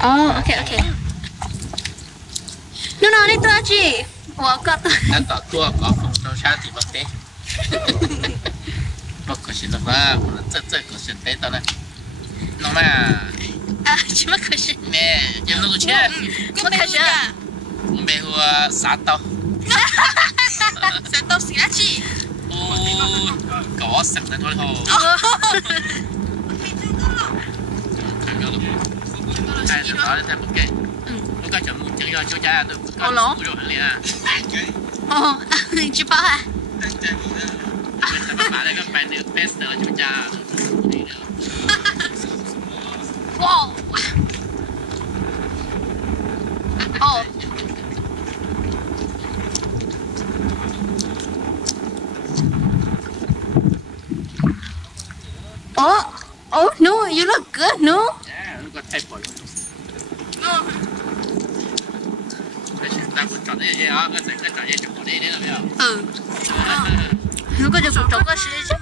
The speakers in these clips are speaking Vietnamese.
ok ok. Nó nói đi tôi chị. Ủa có tôi. Đã tỏ tua có phòng trong xa thì bác tế. Bác có xin là ba, rất có xin tế tao đây. Nó mà. À, chỉ mất có xin. Nè, em nó có chết. Mất có xin. Mẹ hùa sát tao. Sát tao xí á chị. Ô, có sẵn lên thôi hồ. Hai giờ đó thêm một cái. Lúc đó chọn một chân do cho cha tôi. Ồ lỗ. Ồ, chị bảo à? Bà đây có bạn được best là cho cha. Wow. Oh. Oh, no, you look good, no? Yeah, look at type one. No. Đây ta muốn chọn cái gì đó, cái chọn gì chọn của đi đấy là biết không? Ừ. Nó có được chọn cái gì chứ?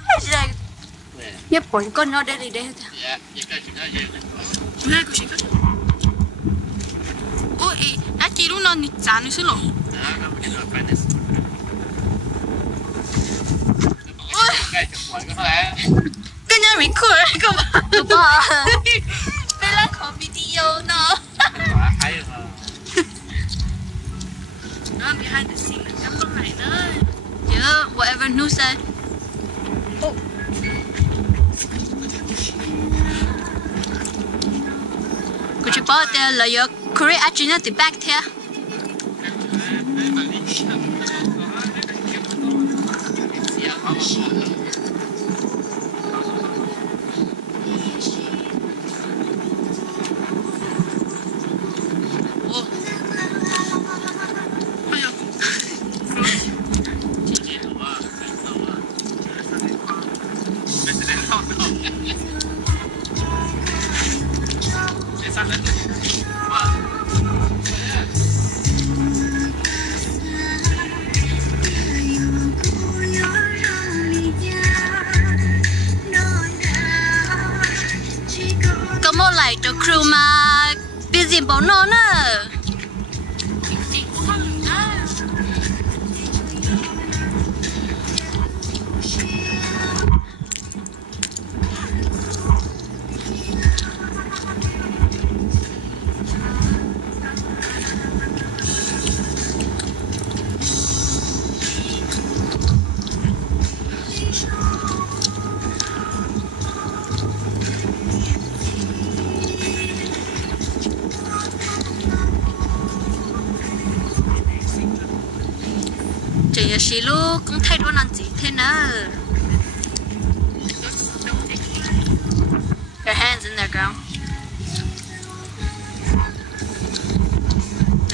Nhếp bọn con nó đây đi đây. Yeah, cái cái chuyện đó gì? Này có gì cơ? Ôi, á chị lúc nào nhị chán nữa rồi. Đó, nó mới được phải đấy. Cái chọn của cái này. Cái nhà mình cười cơ mà. Cơ mà. Đây là có video nó. Quá hay mà. Nó behind the scene là chấm lúc này nữa. Yeah, whatever Nu said. Oh. Cô chỉ bảo thế là your career actually not the back thế. Có một lại cho crew mà busy bảo nó nữa. Chỉ là xí lúc cũng thay đổi làm gì thế nữa. Your hands in there, girl.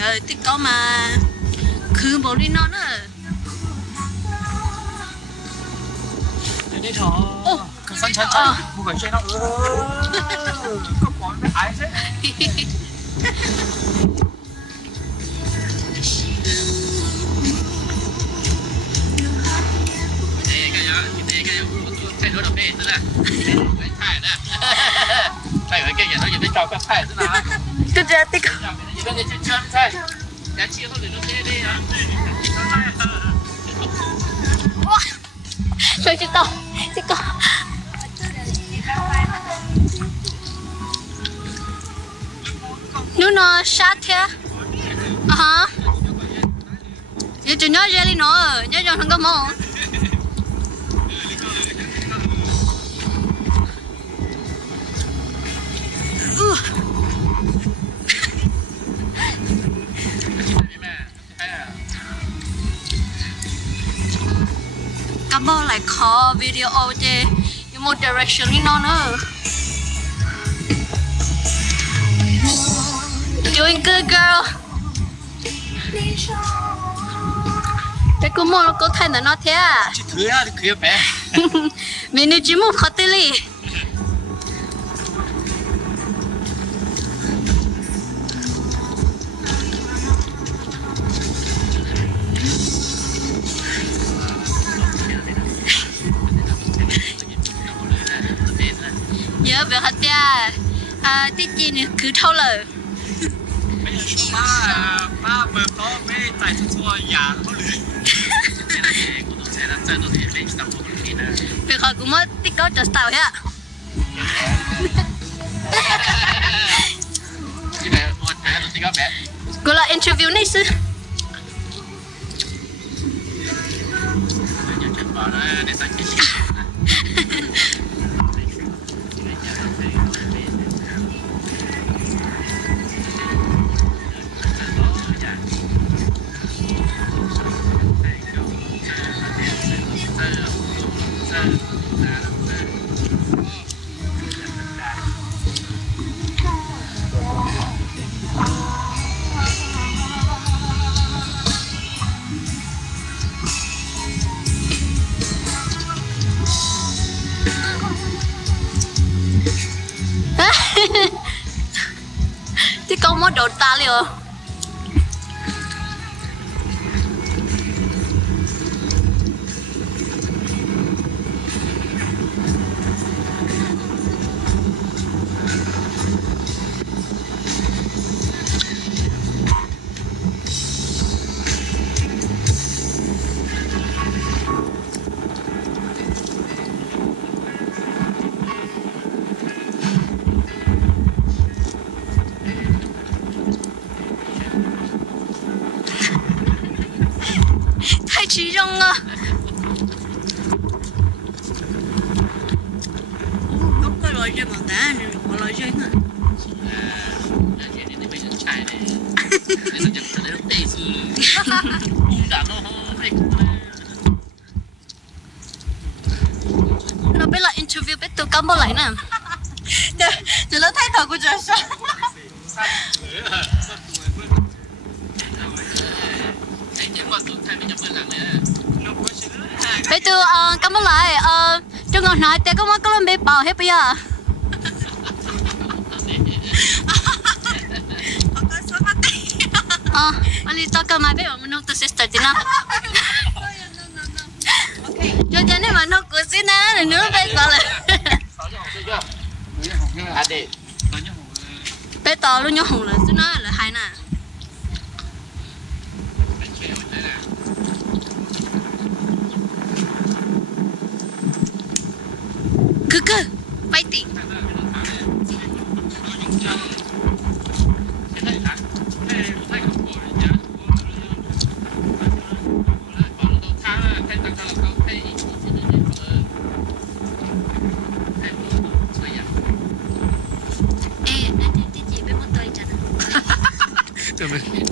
Rồi, tích có mà cứ bỏ đi nó nữa. Đi thôi. Cứ phân chân chân. Một cái chơi nó. Có món với ai thế? Thay đổi đồng đi tức là cái thay đó. Thay cái kia nó chỉ cho cái thay tức là. Cứ ra tích. Bên đây chân thay. Đã chia thôi để nó thế đi hả? Rồi chị tao. Chị có. Nếu nó sát thế. Hả? Vậy tụi nó ra đi nó, nhớ cho thằng có mong. Cảm ơn lại có video để một direction đi nó nữa. Doing good, girl. Cái cô mua nó có thay nó thế à? Chỉ thứ á thì kia bé. Mình nuôi chỉ mua khó tê li. Nhớ về hạt bia, tiết chi này cứ thâu lời. bây giờ số ba bờ có mấy tài sản xua nhà có lưỡi cái này của tôi sẽ là chân tôi thì lấy tao một cái này việc họ cũng mới tích có just tàu hết cái này một cái tôi tích có bé cô là interview này sư nhiều chuyện bảo đó để sao cái gì chứ con muốn đột ta liền太激动了。nó có loại chơi bằng đá này có loại chơi nữa nó biết là interview biết tụi cán bộ lại nè giờ nó thấy thầu của trời sao bây giờ cán bộ lại cho ngồi nói té có mất có lên bê bò hết bây giờ anh đi tao cầm máy bây giờ mình nấu từ sister chứ nào cho cho nên mà nấu của xin á là nữa bây giờ là bé to luôn nhau hùng là xin nó là hai nè cứ fighting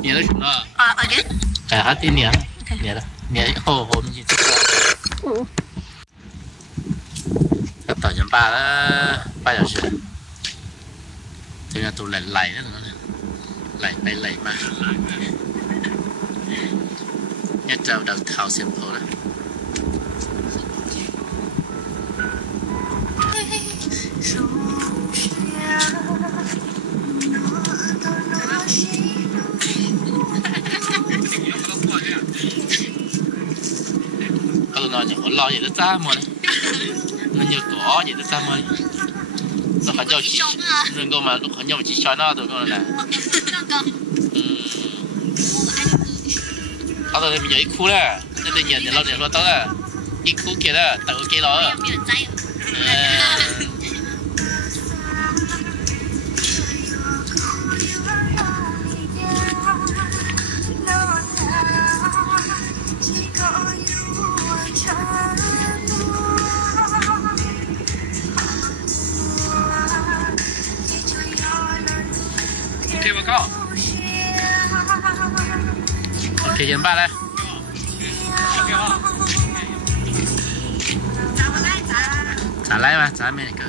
nhớ chúng nó again cả hát tin nhớ nhớ đó nhớ hồ hồ mình chỉ các tàu nhóm ba đó 3 giờ chiều thì là tụi lầy đó lầy mà nhất trâu đầu thảo xiêm phố đó tôi nói chỉ lo gì đó cha mà nó nhiều cỏ gì đó cha mà nó phải nhau chỉ đừng có mà lúc phải nhau chỉ cho nó tụi con này họ tụi mình nhảy khu đó nên tự nhiên lo lo tới là cái khu kia đó tự kia đó ok bà con ok dân ba đây trả lại mà trả mấy này cơ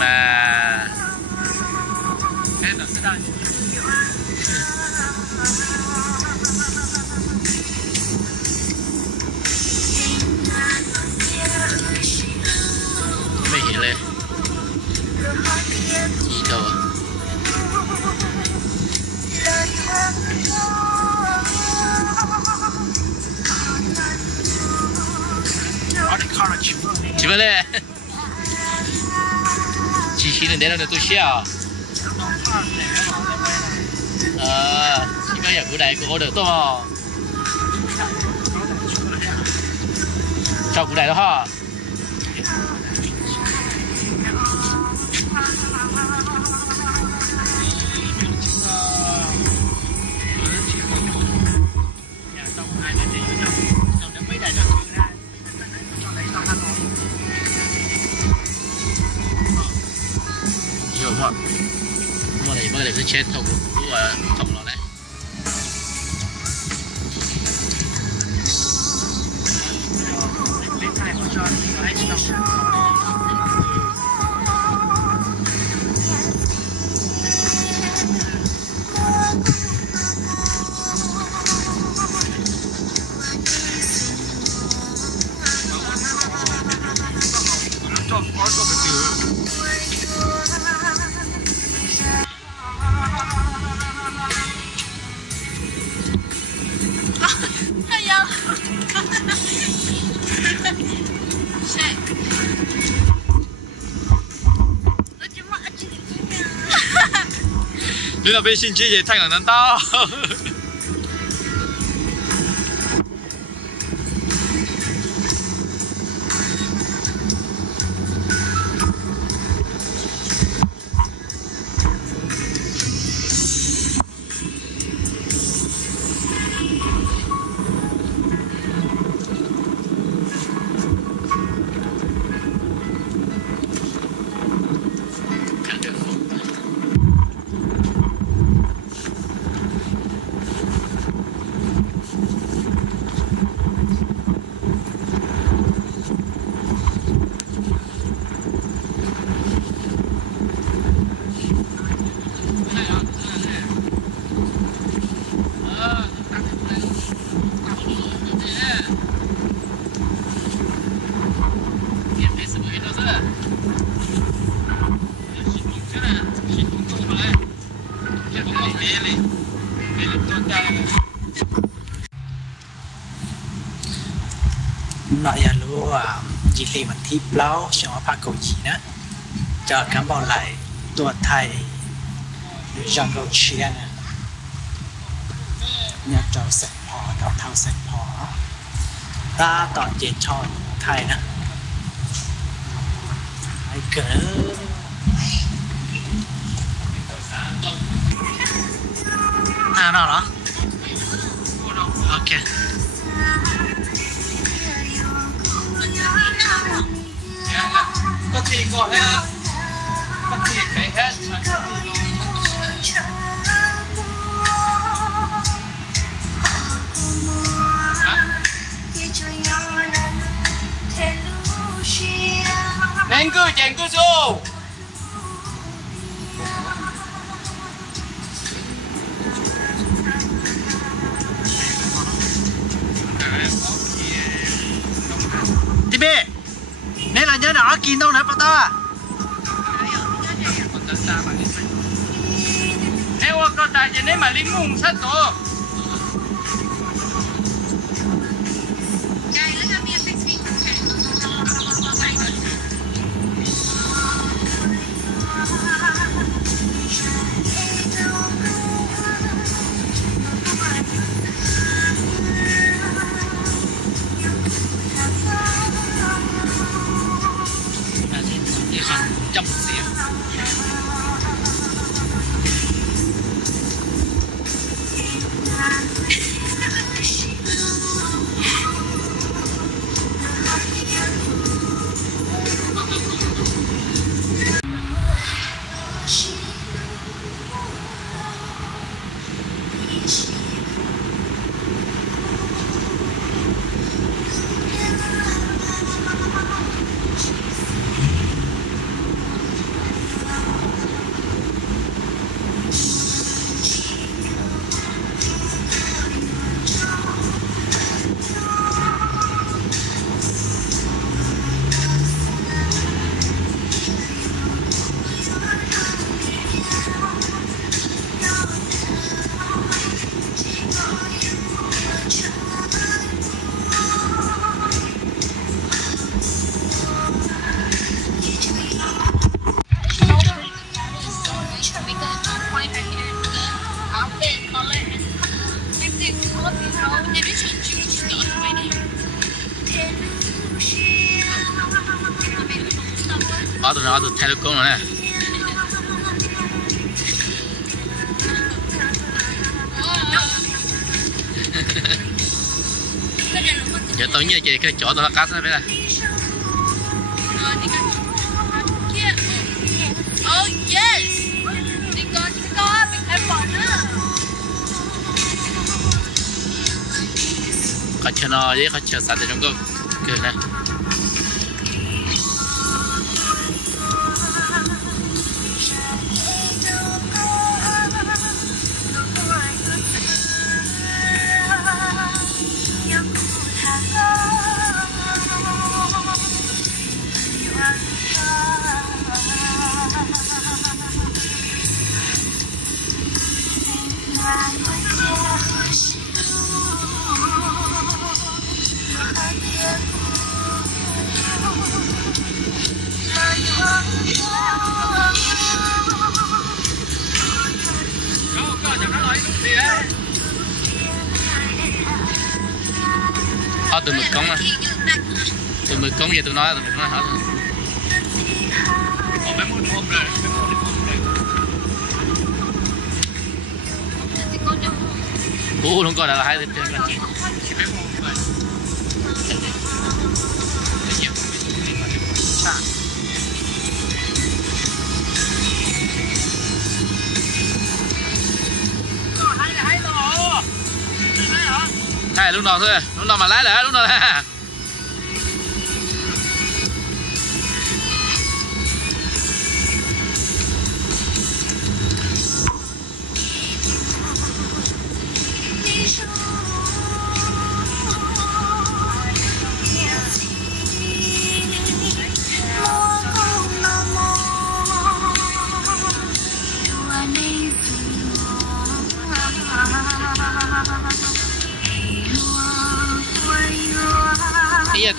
màไม่เห็นเลยอีเจ้า起不来，机器人在那里都笑。起码有古代我的多嘛，照古代的哈。Mới để cái chết thùng của thùng nó đấy. Nếu là bên xin chia thì thanh ở nắng to. Nói là lúa dì lì mình thiếp lâu cho phá cầu gì đó cho cán bộ lại tuột thầy dòng cầu chia nè nhà trò sạch phỏ đọc thao sạch phỏ ta tỏ dễ cho thầy nè hãy cỡ nào đó ok có thì gọi là có thì cái hết nên cứ chèn cứ xô TV nên là nhớ đỏ kín đâu nữa bắt to à nếu có đại diện nên mà linh mùng sát tổ trong xíu tụi nó tụi thay được công rồi nè. Giờ tôi nhớ chị cái chỗ tôi là cắt nó phải là. Oh yes. Đi con bị khai bỏ nữa. Có chờ nó với có chờ sẵn để trong cái này. Từ mực cống mà từ mực cống về tụi nó hết rồi. Bố không coi là hai tên này lúc nào thôi, lúc nào mà lái lại lúc nào là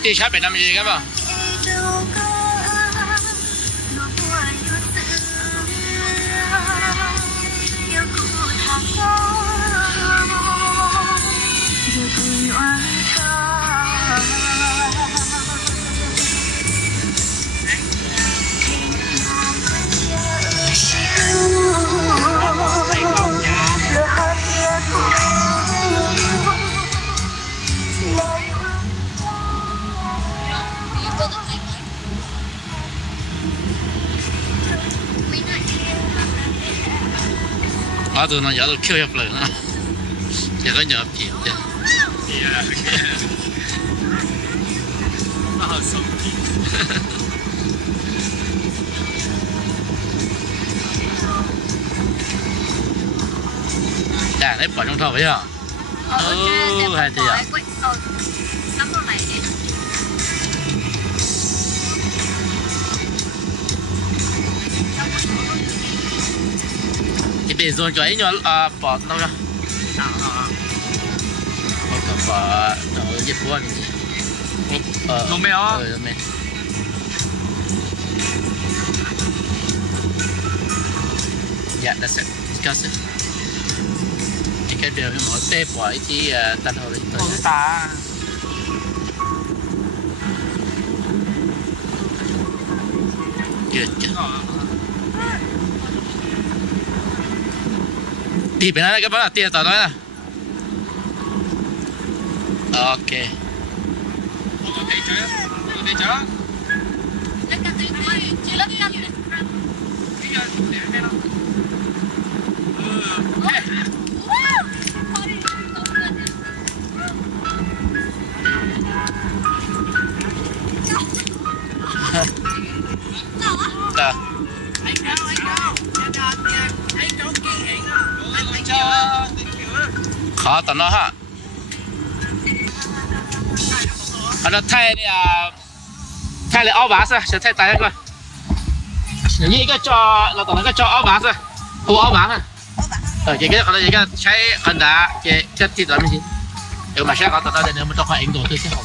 tiêu sát 7 năm gì các bạn. Tụi nó giờ tôi kêu nhập lời nữa, chỉ có nhập gì chứ. Chả lấy bỏ trong thầu vậy hả? Hay thì à? Thì bây giờ cho ấy nhỏ bỏ đâu ra? Bỏ ở Nhật Bản. Không mèo á? Mèo. Yeah, that's it. Discuss it. Cái điều mà mỗi tép bỏ thì tan hồi lên tới. Ta. Good. Thì bên này các bạn tiền tao nói nè. Ok. Khó tao nói ha. Nó thay này thay lại áo vá rồi, sẽ thay tay coi. Nếu như cái cho là tao nói cái cho áo vá rồi, hồ áo vá rồi. Cáiใช้ khăn đá cáiที่ตอนนี้เดี๋ยวมาแช่ก่อนตอนนั้นเดี๋ยวมันต้องให้เองโดดด้วยใช่ไหม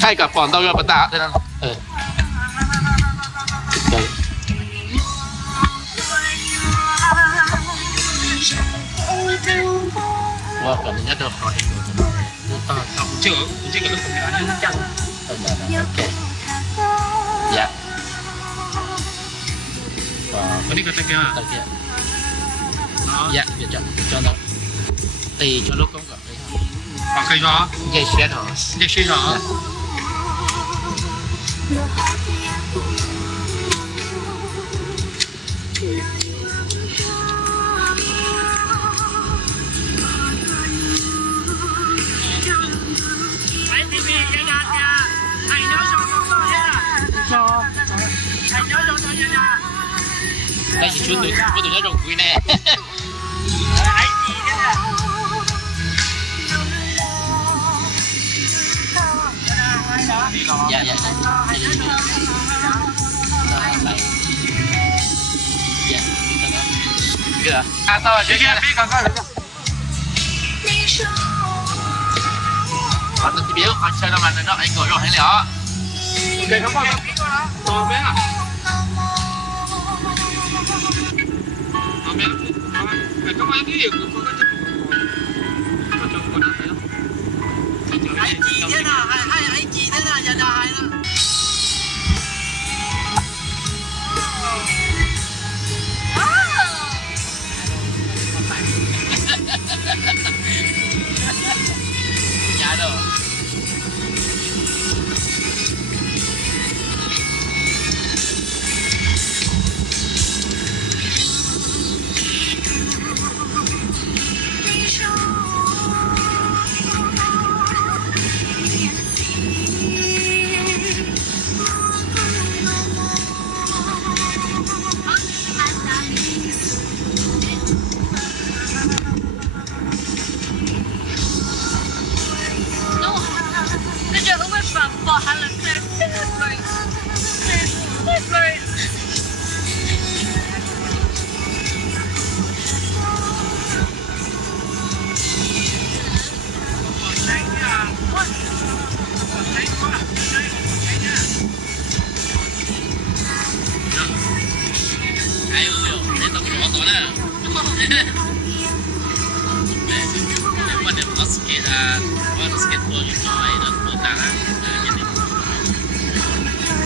ใช่กับก่อนต้องยอมประตาเท่านั้น我可能要都好一点。到这个路口好像这样。OK。呀。我那个这边啊。OK。呀，别叫那，叫老公个。啊，可以说。给学着。给学着啊。đây chỉ chút tôi có tôi rồng quý nè dạ dạ dạ à tao chơi kia biết còn có được còn tôi chỉ biết còn chơi đâu mà nó anh ngồi rồi hay liệu ok không có tôi biết à các bạn cái gì cũng có anh chị thế nào anh chị thế nào giờ đại đó nhà đâu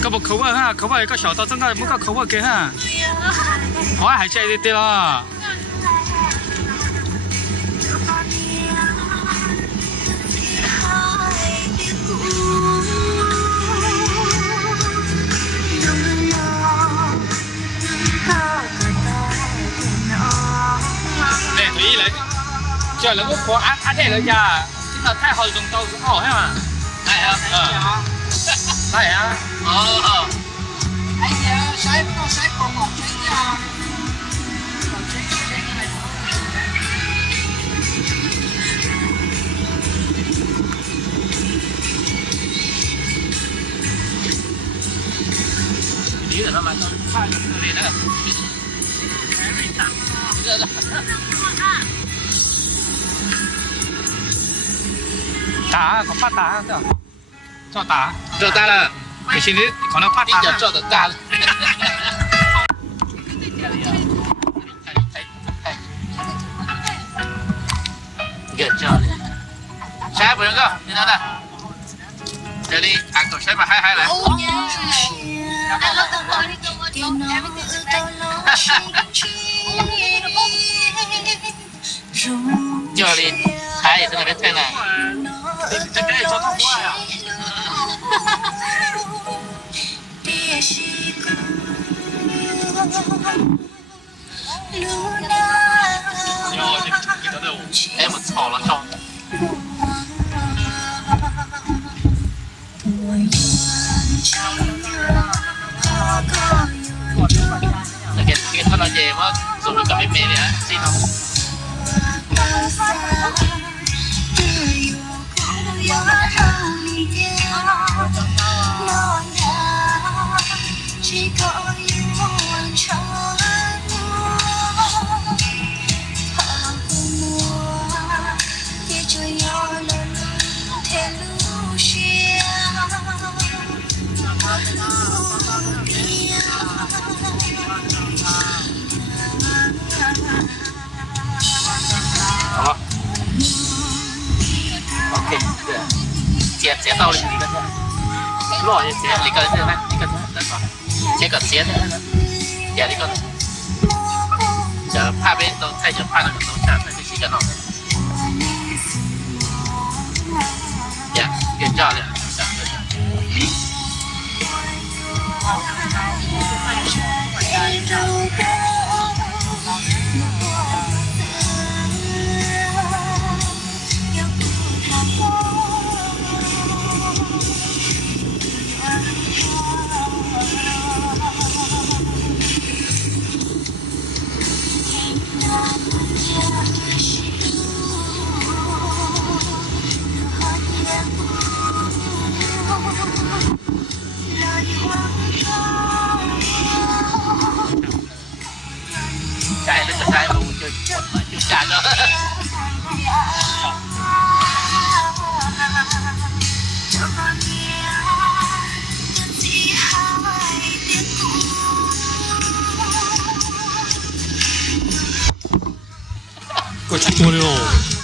個口味哈，口味個小刀真係冇個口味嘅哈，我係食呢啲咯。嚟隨意嚟，就兩個火壓低嚟咋，真係太好用到好係嘛？係啊，係啊。哦，哎呀，使個黃水啊！你等他们都快就可以了。打，我怕打的，照打，照打了。可是你可能怕打，你照的打了。给照的，谁不能够？你等等，这里俺狗谁把嗨来。这里还是那边在呢。这边有交通花呀。em một thỏ là không cái thằng nào về mà dùng được cả mấy mẹ này xin không 对对，接到了一个这，落一接一个这那一个这什么，接个接的那个，接一个，就怕被都太久怕那个东西，那就几个弄。呀，变漂亮，这样子。chạy lên cái mà就下着。过去多溜。